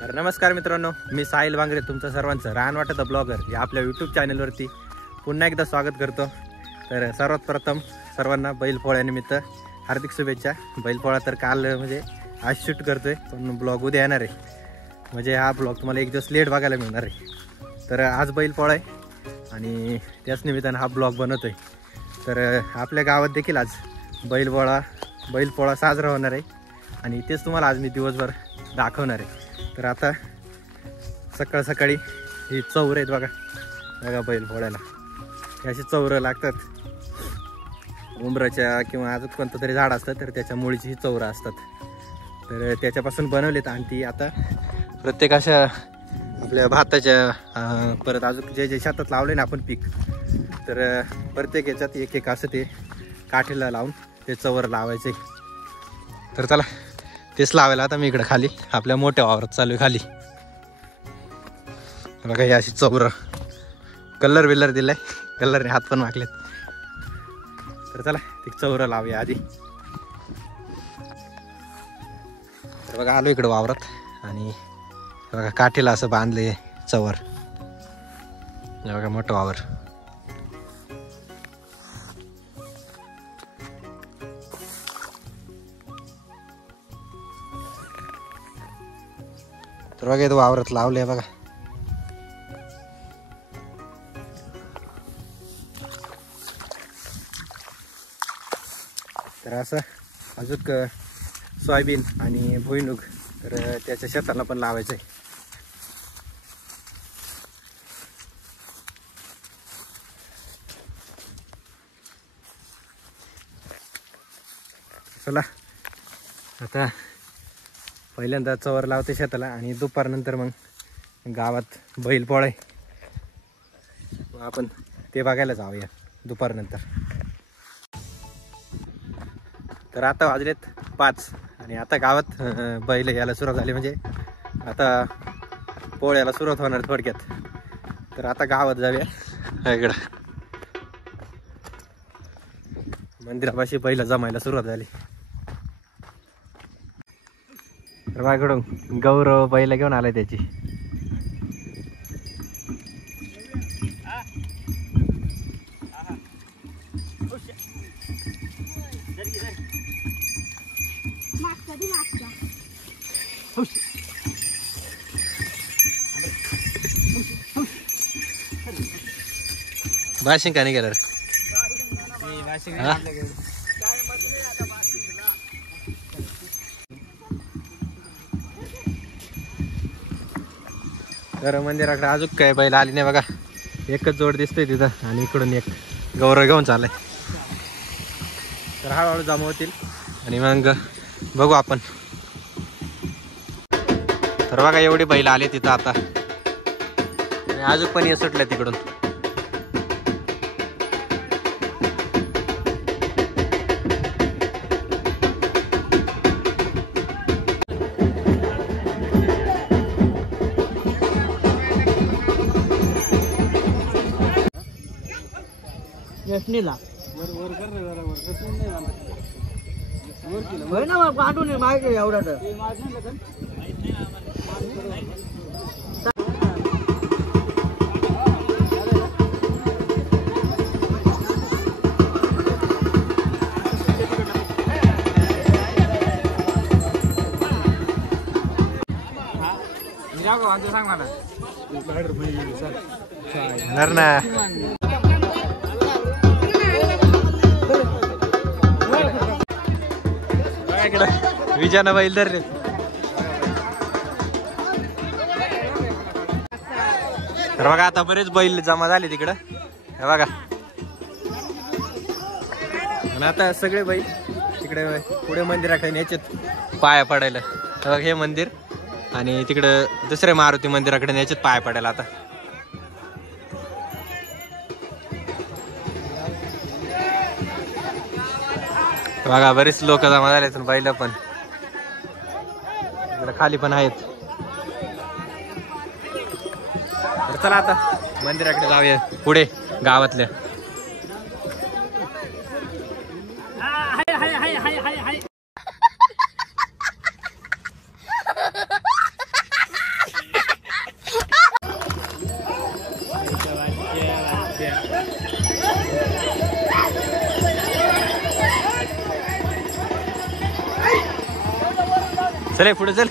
तर नमस्कार मित्रांनो, मी साहिल वांगरे तुमचं सर्वांचं रानवाटाचा ब्लॉगर या आपल्या यूट्यूब चॅनलवरती पुन्हा एकदा स्वागत करतो। तर सर्वात प्रथम सर्वांना बैलपोळ्यानिमित्त हार्दिक शुभेच्छा। बैलपोळा तर काल म्हणजे आज शूट करतोय, पण ब्लॉग उद्या येणार आहे, म्हणजे हा ब्लॉग तुम्हाला एक दिवस लेट बघायला मिळणार आहे। तर आज बैलपोळा आहे आणि त्याच निमित्तानं हा ब्लॉग बनवतोय। तर आपल्या गावात देखील आज बैलपोळा साजरा होणार आहे आणि तेच तुम्हाला आज मी दिवसभर दाखवणार आहे। तर आता सकाळ सकाळी ही चौर आहेत बघा बैलपोळ्याला अशी चौरं लागतात। उंबराच्या किंवा अजून कोणतं तरी झाड असतं तर त्याच्या मुळीची ही चौरं असतात, तर त्याच्यापासून बनवलेत। आणि ती आता प्रत्येक अशा आपल्या भाताच्या परत अजून जे शेतात लावले ना आपण पीक, तर प्रत्येक याच्यात एक एक असं ते काठीला लावून ते चौर लावायचे। तर चला तेच लावायला आता मी इकडे खाली आपल्या मोठ्या वावरात चालू आहे। खाली बघा ही अशी चौर कलर बिलर दिलाय, कलरने हात पण वाकलेत। तर चला ती चौर लावूया आधी। तर बघा आलो इकडे वावरात आणि बघा काठीला असं बांधले चौर, बघा मोठं वावर। तर बघा इथं वावरात लावले बघा। तर असं अजून सोयाबीन आणि भुईमुग तर त्याच्या शेताला पण लावायचं आहे। चला आता पहिल्यांदा चवर लावते शेताला आणि दुपारनंतर मग गावात बैलपोळा आहे, आपण ते बघायला जाऊया दुपारनंतर। तर आता वाजलेत 5 आणि आता गावात बैल यायला सुरुवात झाली, म्हणजे आता पोळ्याला सुरुवात होणार थोडक्यात। तर आता गावात जाऊया इकडं मंदिरापाशी बैल जमायला सुरुवात झाली। तर माझ्याकडून गौरव बैल घेऊन आलाय त्याची। बाशिंग का नाही गेला रे? तर मंदिराकडे अजून काय बैल आली नाही बघा, एकच जोड दिसतोय तिथं आणि इकडून एक गौरव घेऊन चाललाय। तर हळूहळू जमा होतील आणि मग बघू आपण। तर बघा एवढे बैल आले तिथं आता आणि अजून पण ये सुटल्या तिकडून। विजयानं बैल धर रे। तर बघा आता बरेच बैल जमा झाले तिकडं, हे बघा। आणि आता सगळे बैल तिकडे पुढे मंदिराकडे न्यायचेत पाया पडायला। बघा हे मंदिर आणि तिकडं दुसऱ्या मारुती मंदिराकडे न्यायचेत पाया पडायला आता। बघा बरेच लोक जमा झाले, बैल पण खाली पण आहेत। तर चला आता मंदिराकडे जाऊया पुढे गावातल्या। चल पुढे चल.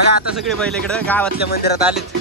बघा आता सगळे बैल इकडे गावातल्या मंदिरात आलेत.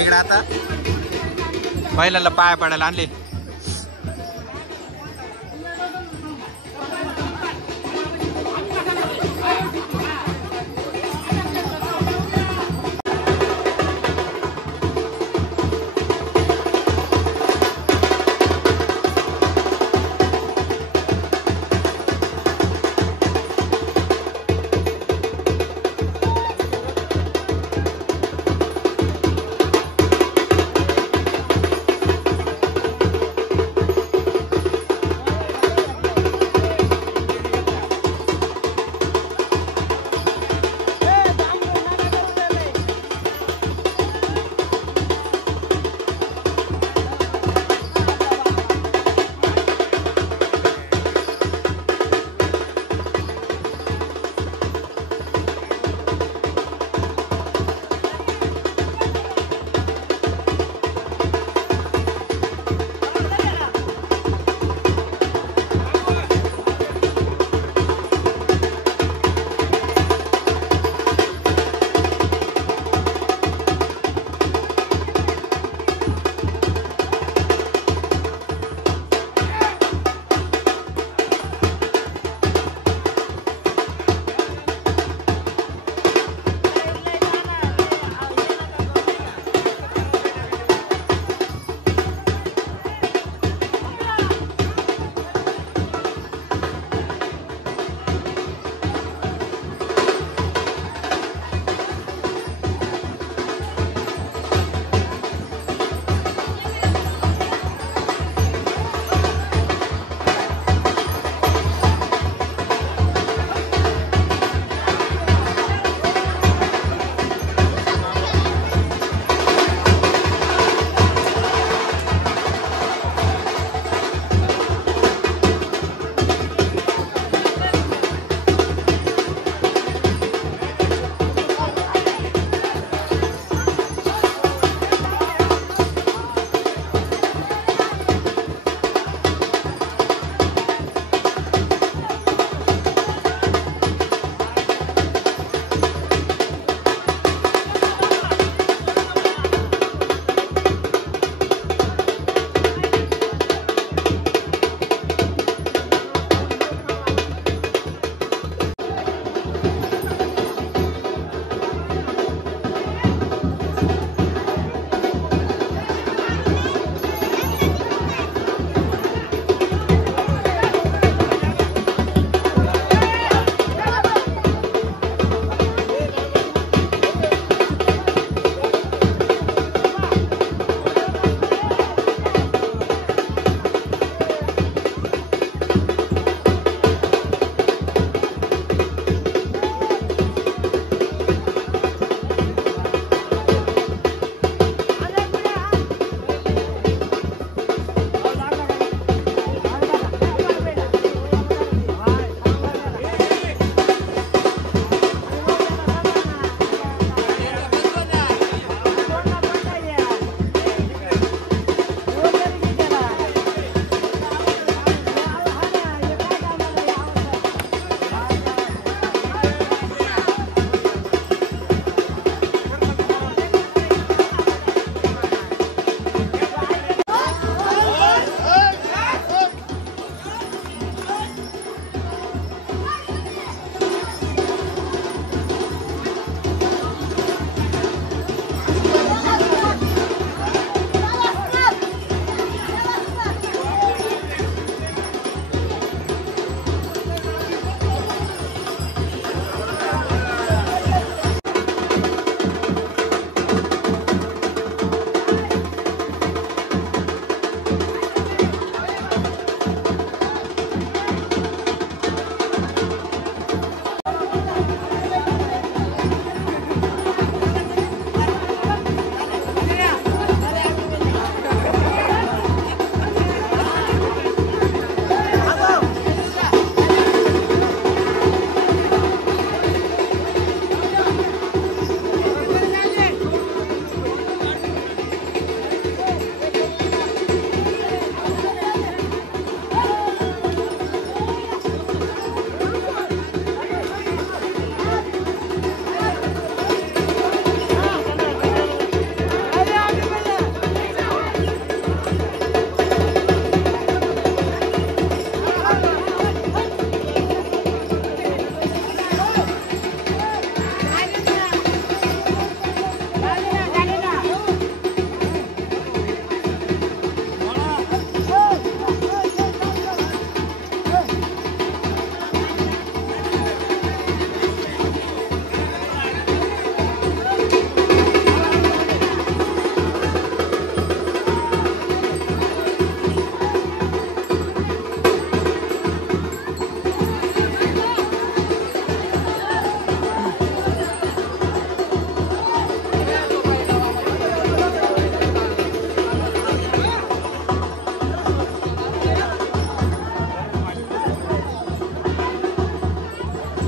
इकडे आता बैलाला पाया पडायला आणले.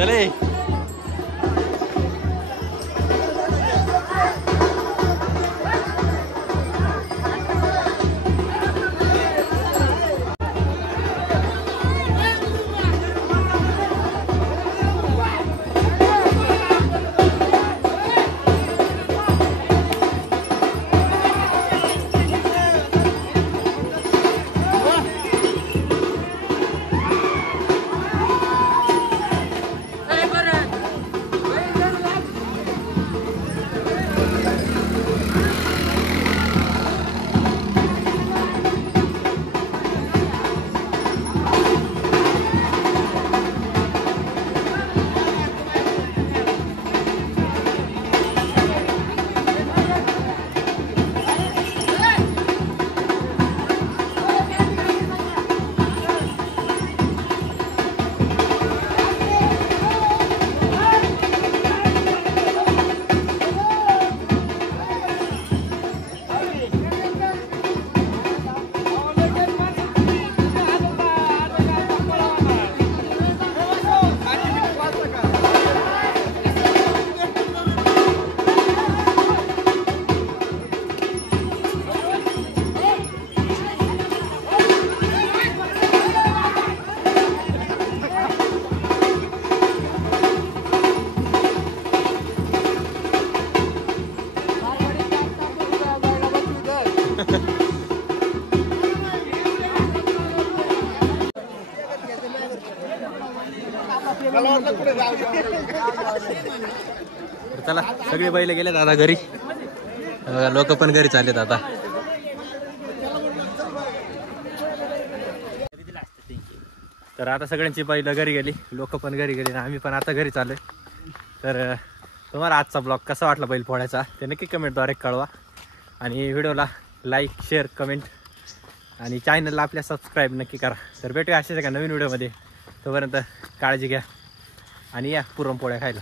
चले चला सगळे बैल गेलेत आता घरी. लोक पण घरी चाललेत आता. तर आता सगळ्यांची बैल घरी गेली, लोक पण घरी गेली, आम्ही पण आता घरी चाललोय. तर तुम्हाला आजचा ब्लॉग कसा वाटला बैल पोळ्याचा ते नक्की कमेंटद्वारे कळवा. आणि व्हिडिओला लाईक शेअर कमेंट आणि चॅनलला आपल्या सबस्क्राईब नक्की करा. तर भेटूया अशाच एका नवीन व्हिडिओमध्ये. तोपर्यंत काळजी घ्या आणि या पुरणपोळ्या खायला.